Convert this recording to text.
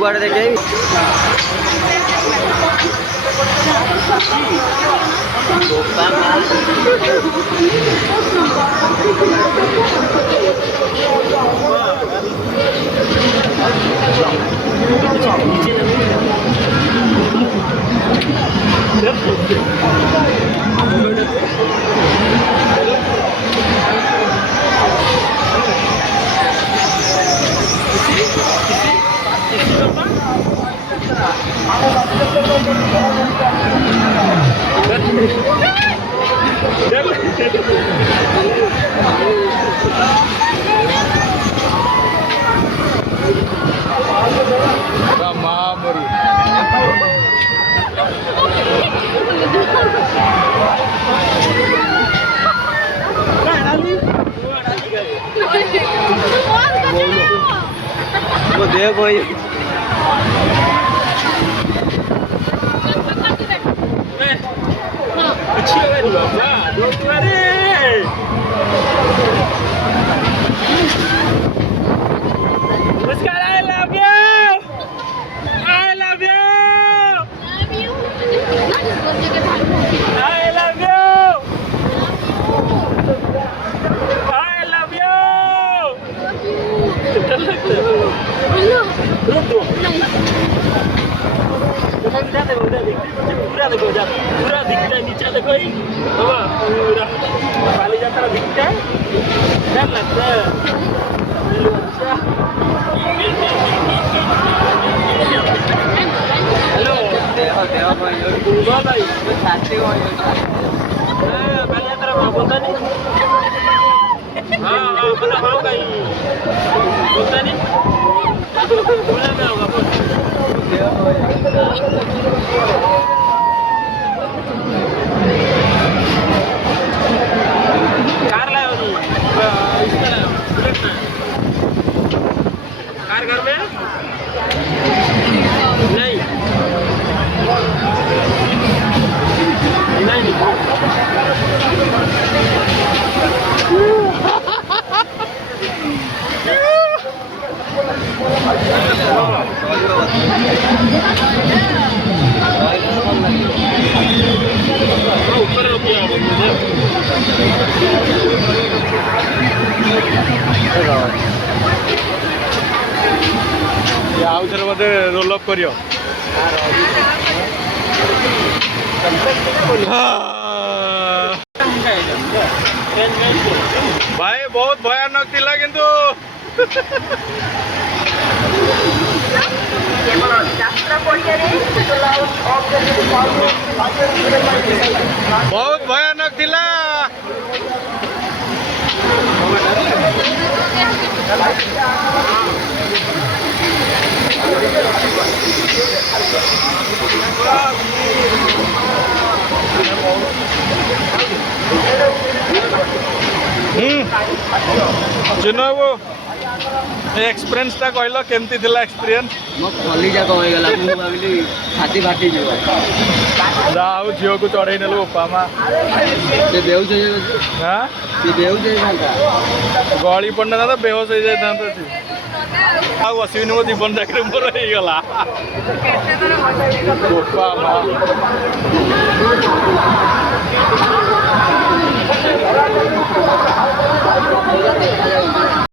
ସବୁଆଡେ ଦେଖେଇ वो दे कोई पूरा दिखता है नीचे देखो ही पूरा पाली जाता दिखता है डर लगता है हेलो भाई पहले तरफ बोलता नहीं हाँ बोला हाँ भाई बोलता नहीं बोला मैं होगा कार लाओ इसका कार घर में नहीं नहीं आउ थे मत रोल अप कर भाई बहुत भयानक थिला किंतु बहुत भयानक थिला चिन्ह वो एक्सपीरियंस टा कहल केमती थिला एक्सपीरियंस मो कलिजा को होई गला मु भाबिली छाती फाटी जीवा जाऊ झियो को चढ़ाई नेलु बापा मा से बेउ जे हां से बेउ जे गली पड़ना था बेहोश हो जाता आउ अश्विनी मो जीवन जाकर मोर हो गला बापा मा